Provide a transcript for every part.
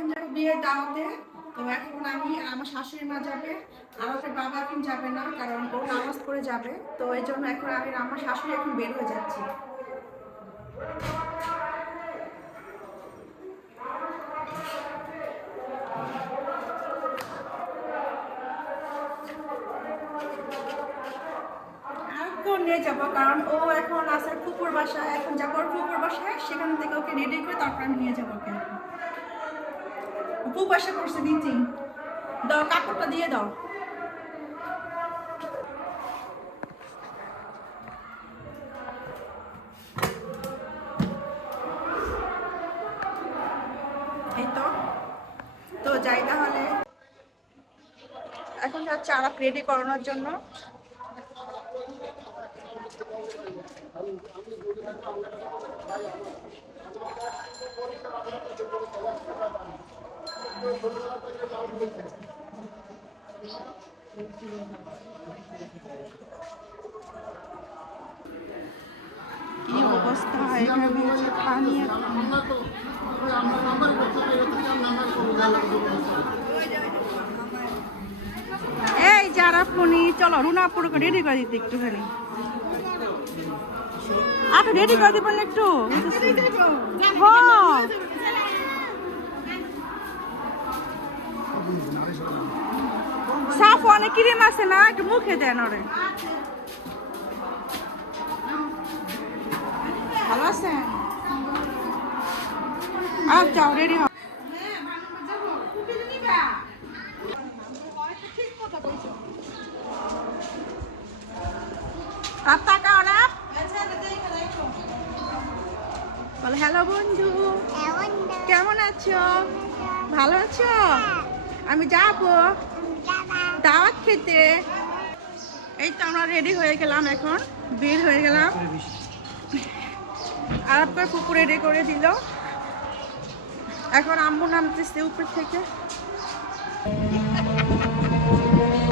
এখন যাবো বিয়ের দাওয়াতে। তো এখন আমি আর আমার শাশুড়ি মা যাবে, আর ওদের বাবা এখন যাবে না, কারণ ও নামাজ পড়ে যাবে। তো এই জন্য এখন আমি আর আমার শাশুড়ি এখন বের হয়ে যাচ্ছি। নিয়ে যাবো, কারণ ও এখন আছে ফুপুর বাসায়। এখন যাবো ওর ফুপুর বাসায়, সেখান থেকে ওকে রেডি করে তারপর আমি নিয়ে যাবো ওকে। ফুপু বাসা করছে দিচ্ছি, দাও কাপড়টা দিয়ে দাও। এই তো যাই তাহলে। এখন যাচ্ছে আরাপ রেডি করানোর জন্য। কি অবস্থা এখানে, পানি এই যারা ফোনি চলো রুনাপুরকে রেডি করে দিতে একটুখানি। আচ্ছা রেডি করে দিবেন একটু। সাফ অনেক ক্রিম আছে না, একটু মুখে দেন ওরে। ভালো আছেন? আচ্ছা রেডি হ। বলো হ্যালো বন্ধু, কেমন আছো? ভালো আছো? আমি যাবো দাওয়াত খেতে। এই তো আমরা রেডি হয়ে গেলাম, এখন বের হয়ে গেলাম। আর আপনার পুকুর রেডি করে দিল। এখন আম্মু নামতেছে উপর থেকে।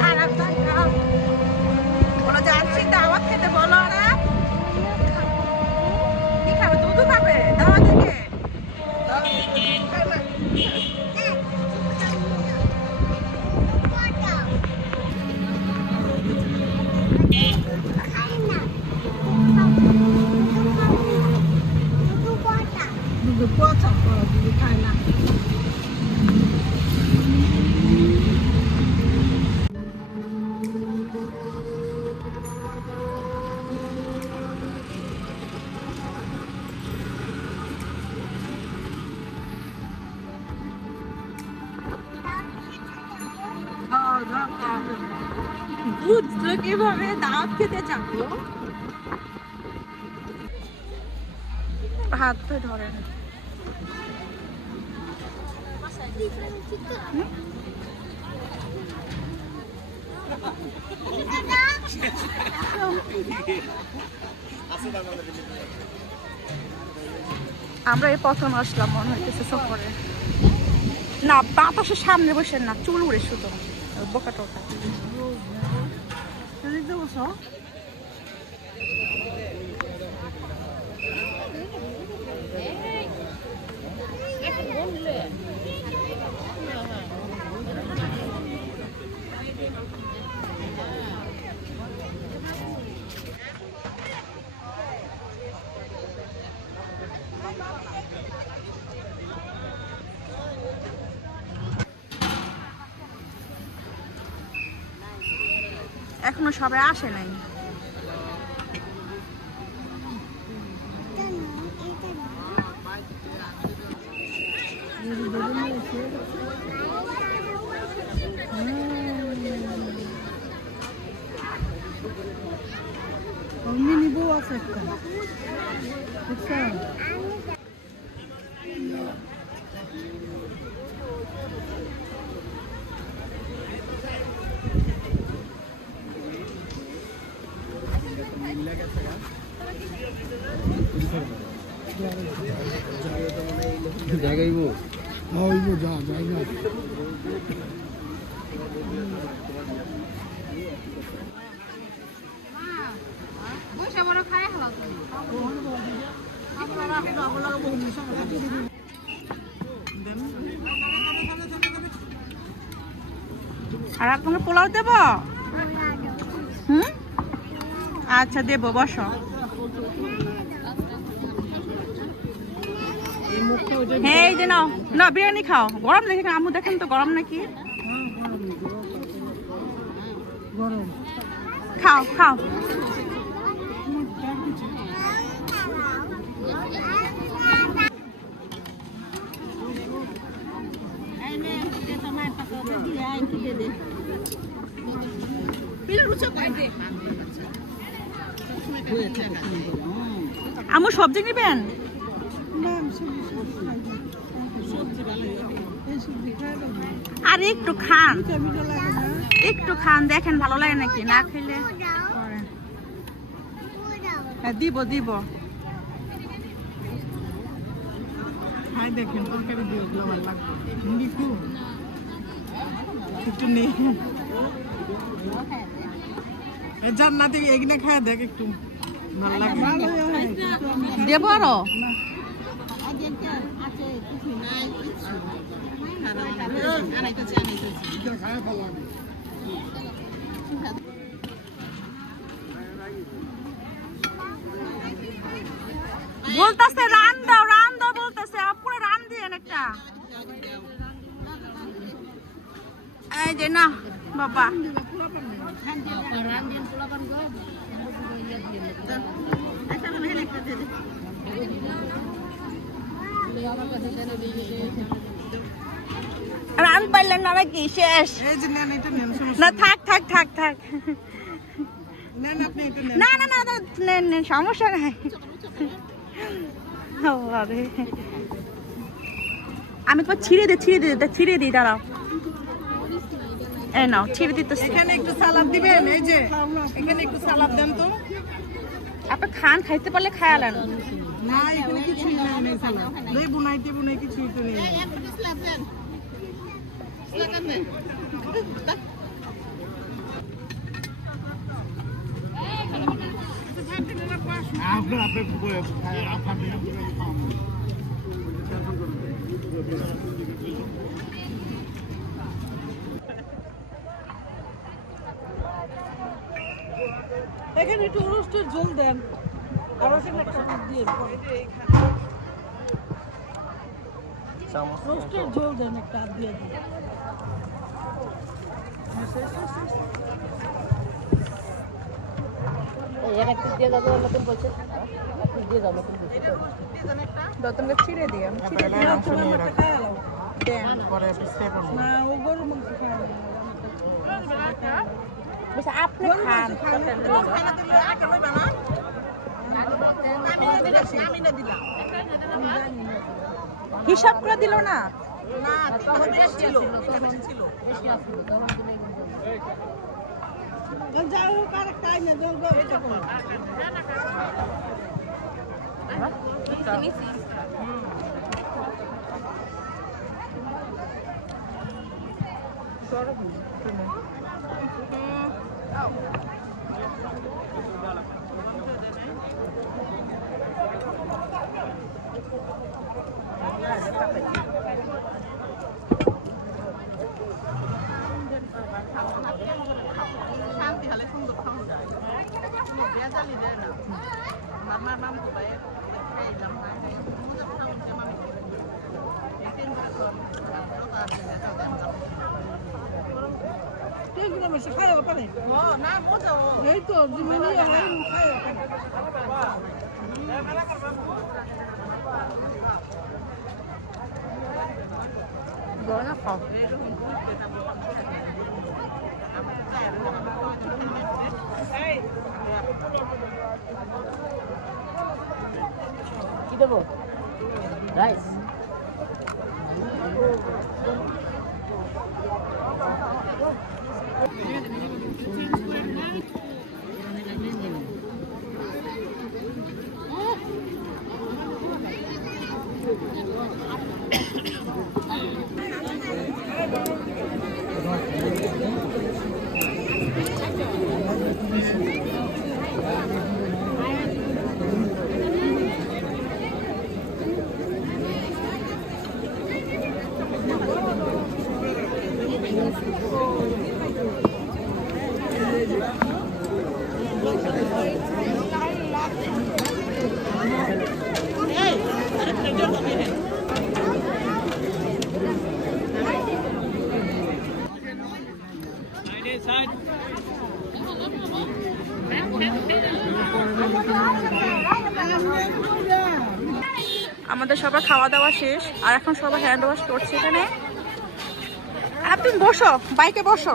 আর আপনার বলো যাচ্ছি দাওয়াত খেতে, বলো না কি খাবে? দুধ খাবে দাওয়াত থেকে? বুঝলো কিভাবে দাওয়াত খেতে যাবো? হাত ধরে ধরেন। আমরা এই প্রথম আসলাম মনে হইতেছে সফরে। না বাতাসের সামনে বসে না, চুল উড়ে শুধু বোকা টোকা। এখনো সবাই আসে নাই। নিবো আছে একটা জায়গাইবো হইবো যা জায়গা বসে বড় খাই হলো আপনারা আর আপনাকে পোলাও দেব? হুম, আচ্ছা দেবো, বসো। হ্যাঁ এই যে নাও, না বিরিয়ানি খাও। গরম দেখে আম্মু, দেখেন তো গরম নাকি। খাও খাও। আম্মু সবজি নেবেন? আর একটু খান, একটু খান, দেখেন ভালো লাগে নাকি। না খেলে হ্যাঁ দিব দিব। হাই দেখেন তরকারি দিয়ে ভালো লাগবে। হিন্দি খুব একটু নেই জান্নাতি এগিনে খায় দেখ একটু ভালো লাগবে। দেব আরো? বলতেছে রান দাও বলতেছে। আপুরে রান দিয়েন একটা। এই যে না বাবা, রান পাইলেন না নাকি? শেষ? এই যে নেন এটা নেন, না থাক থাক থাক থাক। নেন আপনি এটা নেন। না না না নেন নেন, সমস্যা নাই। আরে আমি তো ছিঁড়ে দিই দাঁড়াও। এই নাও ছিঁড়ে দিতেছি। এখানে একটু সালাদ দিবেন, এই যে এখানে একটু সালাদ দেন তো। আপনি খান, খাইতে পারলে খায়ালেন। না এখানে কিছুই নেই সালাদ। এই বুনাইতে বুনাই কিছুই তো নেই। এখানে একটু রোস্টের ঝোল দেন, আর ওখানে একটা দিয়ে রোস্টের ঝোল দেন, একটা দিয়ে দিন। দতনকে ছিঁড়ে দিই আমি। না ও গরু মাংস খায় না। আপনি খান। হিসাব করে দিল না। যাই হোক আর খাই না, এই তো জীবনে খায়। কি দেবো? রাইস। সবার খাওয়া দাওয়া শেষ আর এখন সবাই হ্যান্ড ওয়াশ করছে এখানে। আর তুমি বসো, বাইকে বসো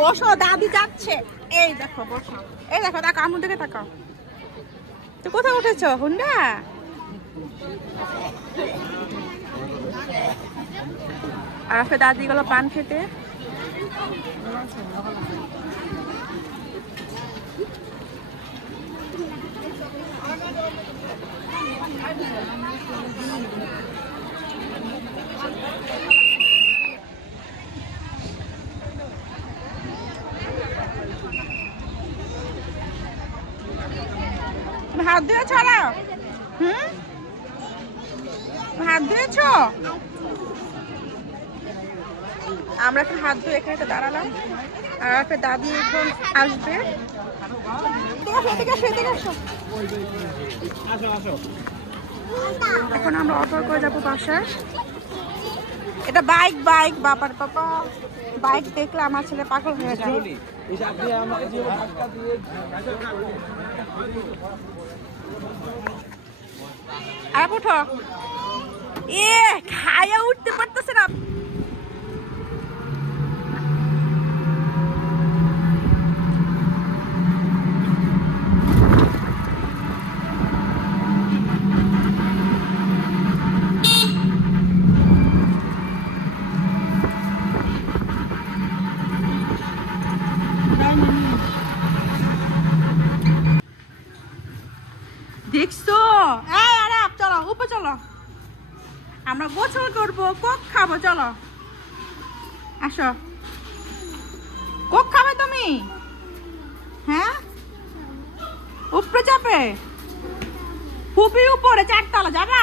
বসো, দাদি যাচ্ছে। এই দেখো বসো, এই দেখো তাকাও, আমার দিকে তাকাও। তো কোথায় উঠেছো হুন্ডা? আর আপনার দাদি গেলো পান খেতে। হাত ধুয়েছ না? হাত ধুয়েছ? আমরা এখন হাত ধুয়ে এখানে তো দাঁড়ালাম আর একটা দাদি এখন আসবে। এখন আমরা অটো করে যাবো বাসায়। এটা বাইক বাইক বাবার বাবা, বাইক দেখলে আমার ছেলে পাগল হয়ে যায়। আর উঠো, এ খায়া উঠতে পারতেছে না। দেখছো? এই আরাপ চলো উপরে চলো, আমরা গোসল করবো, কোক খাবো, চলো আসো। কোক খাবে তুমি? হ্যাঁ উপরে যাবে? খুবই উপরে 4 তলা যাবা?